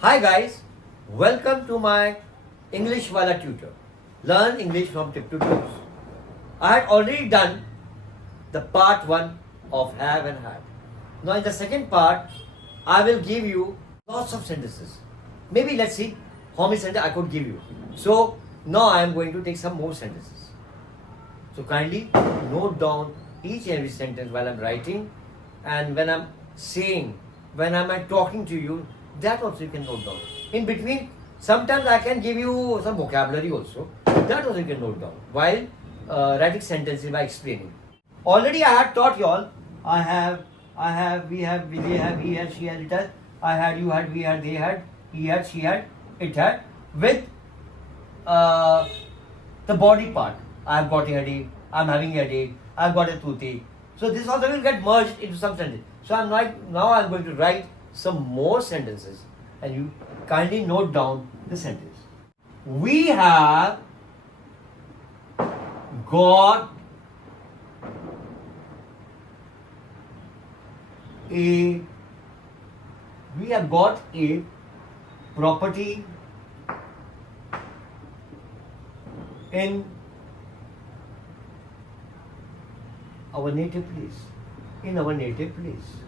Hi guys, welcome to my English Wala tutor. Learn English from tip to toes. I had already done the part 1 of have and had. Now in the second part, I will give you lots of sentences. Maybe let's see how many sentences I could give you. So now I am going to take some more sentences. So kindly note down each and every sentence while I'm writing, and when I'm saying, when I'm talking to you, that also you can note down. In between, sometimes I can give you some vocabulary also. That also you can note down while writing sentences by explaining. Already I had taught you all. I have, we have, they have, he had, she had, it had. I had, you had, we had, they had, he had, she had, it had. With the body part. I have got a headache, I am having a headache, I have got a toothache. So this also will get merged into some sentence. So now I am going to write some more sentences, and you kindly note down the sentence. We have got a property in our native place. In our native place.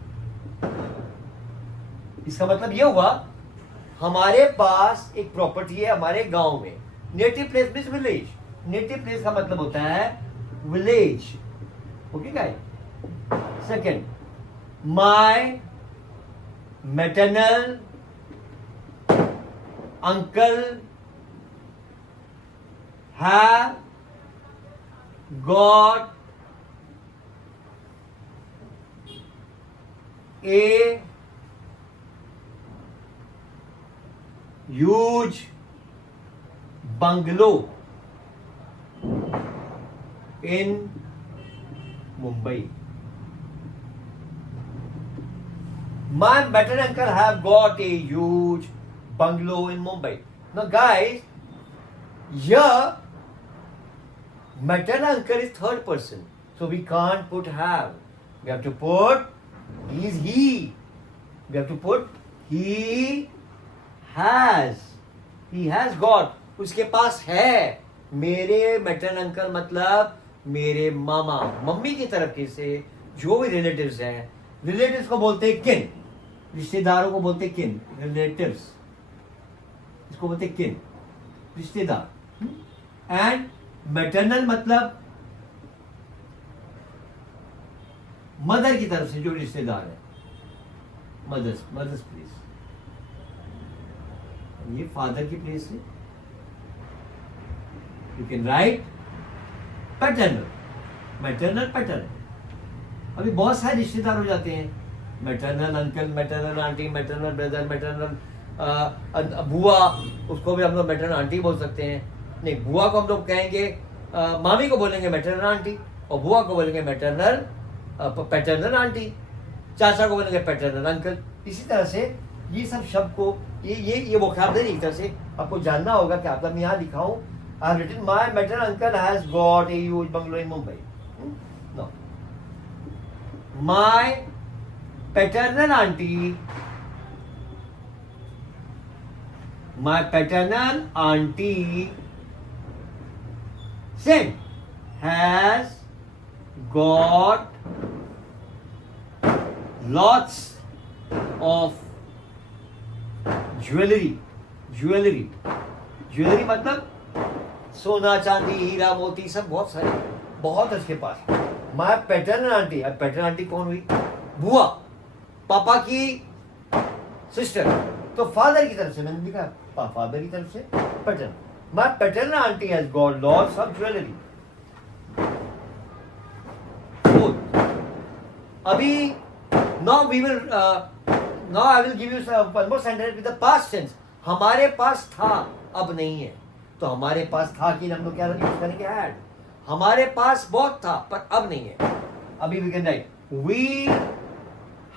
इसका मतलब ये हुआ हमारे पास एक प्रॉपर्टी है हमारे गांव में. Native place means village. Native place का मतलब होता है village. Okay guys. Second, my maternal uncle have got a huge bungalow in Mumbai. My maternal uncle have got a huge bungalow in Mumbai. Now guys, here maternal uncle is third person, so we can't put have. We have to put is he. We have to put he has. He has got. उसके पास है. मेरे maternal uncle मतलब मेरे मामा मम्मी की तरफ के से जो भी रिलेटिव्स हैं. रिलेटिव्स को बोलते हैं किन. रिश्तेदारों को बोलते हैं किन. रिलेटिव्स इसको बोलते हैं किन, रिश्तेदार. एंड मैटरनल मतलब मदर की तरफ से जो रिश्तेदार है. Mother's place. ये फादर की प्लेस है. You can write paternal. Maternal paternal. अभी बहुत सारे रिश्तेदार हो जाते हैं. Maternal uncle, maternal aunty, maternal brother, maternal बुआ. उसको भी हम लोग मैटरनल आंटी बोल सकते हैं. नहीं, बुआ को हम लोग कहेंगे, मामी को बोलेंगे मैटरनल आंटी, और बुआ को बोलेंगे मैटरनल पैटर्नल आंटी. चाचा को बोलेंगे पैटर्नल अंकल. इसी तरह से ये सब शब्द को ये वोकैबुलरी एक तरह से आपको जानना होगा कि आपका मैं यहाँ लिखा हूँ. I have written my maternal uncle has got a huge bungalow in Mumbai. No, my paternal auntie, my paternal auntie said has got lots of jewelry. मतलब सोना चांदी हीरा मोती सब बहुत सारे बहुत उसके पास. My paternal aunty. अब पैटर्नल आंटी कौन हुई? बुआ, पापा की सिस्टर. तो फादर की तरफ से मैंने लिखा फादर की तरफ से pattern. My paternal aunty has got lots of jewellery. अभी now I will give you one more sentence with the past tense. हमारे पास था, अब नहीं है. तो हमारे पास था कि हम लोग क्या यूज करेंगे? हैड. हमारे पास बहुत था पर अब नहीं है. अभी we can write we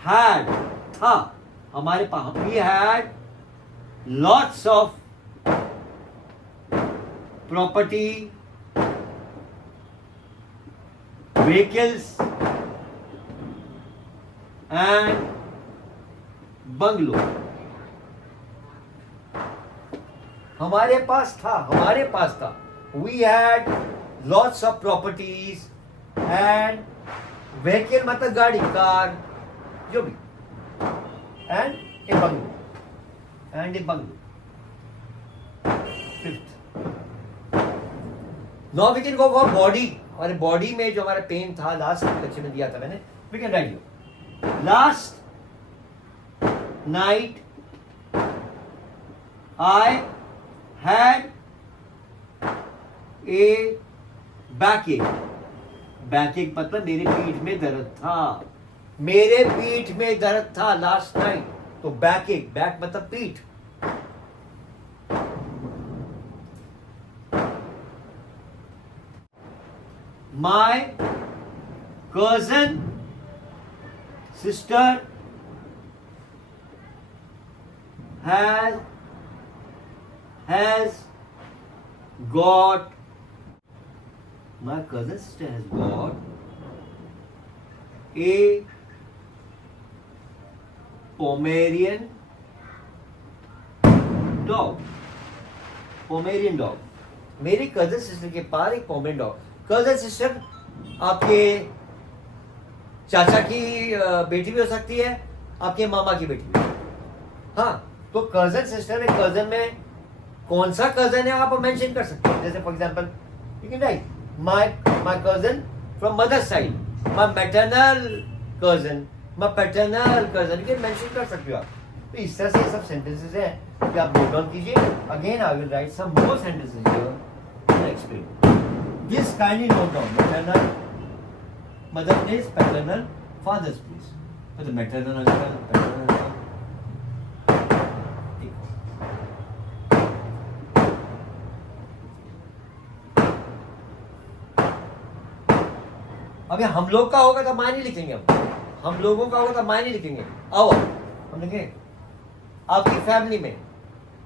had. था हमारे पास. We had lots of property, vehicles and bungalow. हमारे पास था. We had lots of properties and vehicle मतलब गाड़ी, कार, जो भी, and a bungalow. Fifth. Now we can go for body. हमारे बॉडी में जो हमारा पेन था, लास्ट लेक्चर में दिया था मैंने. We can write you. Last night I had a backache. Backache मतलब मेरे पीठ में दर्द था. Last night. तो बैक मतलब पीठ. My cousin sister has got a Pomerian dog. मेरी कजन सिस्टर के पास एक पोमेरियन डॉग. कजन सिस्टर आपके चाचा की बेटी भी हो सकती है, आपके मामा की बेटी भी. हाँ, तो कजन सिस्टर है. कजन में कौन सा कजन है आप मेंशन कर सकते हैं. जैसे for example you can right my cousin from mother side, my maternal cousin, my paternal cousin. You can mention कर सकते हो आप. तो इस तरह से सब सेंटेंसेस हैं कि आप नोट डाउन कीजिए. Again I will write some more sentences here and explain. This kindly note down. Maternal mother place, paternal father's place. तो मैटरनल अंकल, पैटर्नल अंकल. अभी हम लोग का होगा तो मायने लिखेंगे. हम लोगों का होगा तो मायने लिखेंगे. आओ हम लिखेंगे आपकी फैमिली में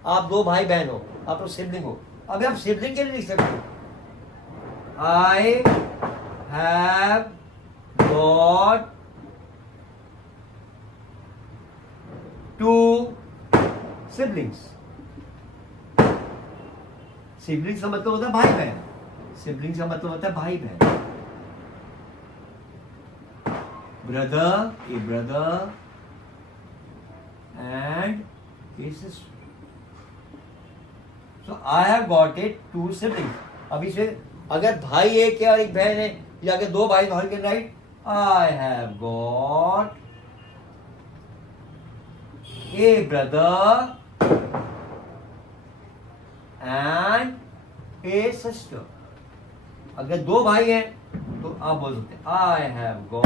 आप 2 भाई बहन हो, आप लोग सिबलिंग हो. अभी आप सिबलिंग के लिए लिख सकते हो. I have got 2 siblings. Siblings का मतलब होता है भाई बहन. सिबलिंग्स का मतलब होता है भाई बहन. brother and a sister. So I have got it 2 siblings. अभी से अगर भाई एक है और एक बहन है, या अगर 2 भाई तो can write I have got a brother and a sister. अगर 2 भाई हैं तो आप बोल सकते हैं I have got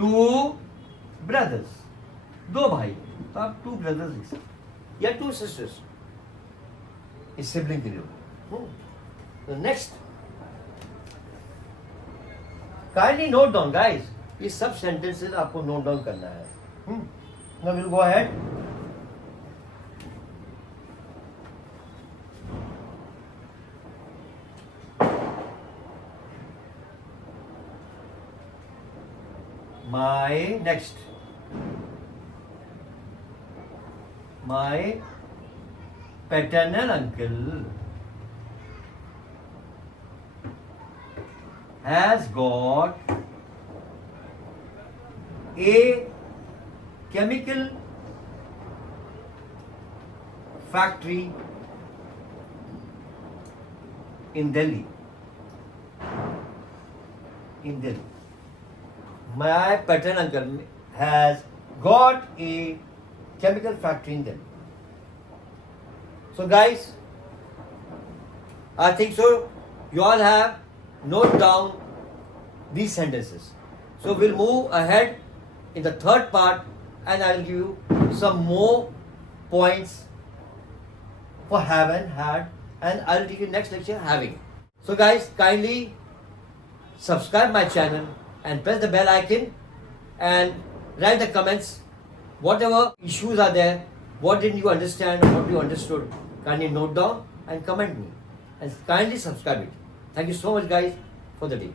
2 brothers. 2 भाई तो आप 2 brothers लिख सकते या 2 sisters. इस सिबलिंग के लिए. तो next kindly note down guys. ये सब सेंटेंसेस आपको नोट डाउन करना है. Now will go ahead. My paternal uncle has got a chemical factory in Delhi. My paternal uncle has got a chemical factory in Delhi. So guys, I think so you all have note down these sentences. So we'll move ahead in the third part and I will give you some more points for have and had, and I will take you next lecture having. So guys, kindly subscribe my channel and press the bell icon and write the comments. Whatever issues are there, what didn't you understand, what you understood, kindly note down and comment me. And kindly subscribe it. Thank you so much guys for the day.